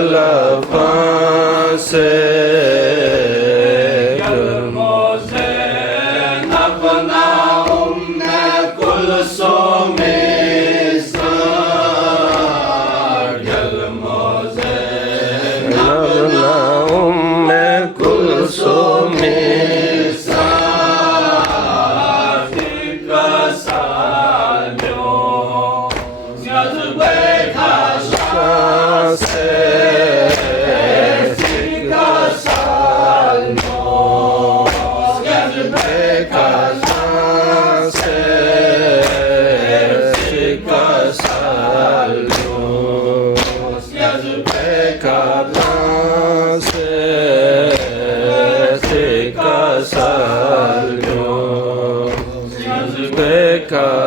la pensée de Mosen apna umne kul somisar gel Mosen apna umne kul somisar tika salyo yazbe kaşase Peka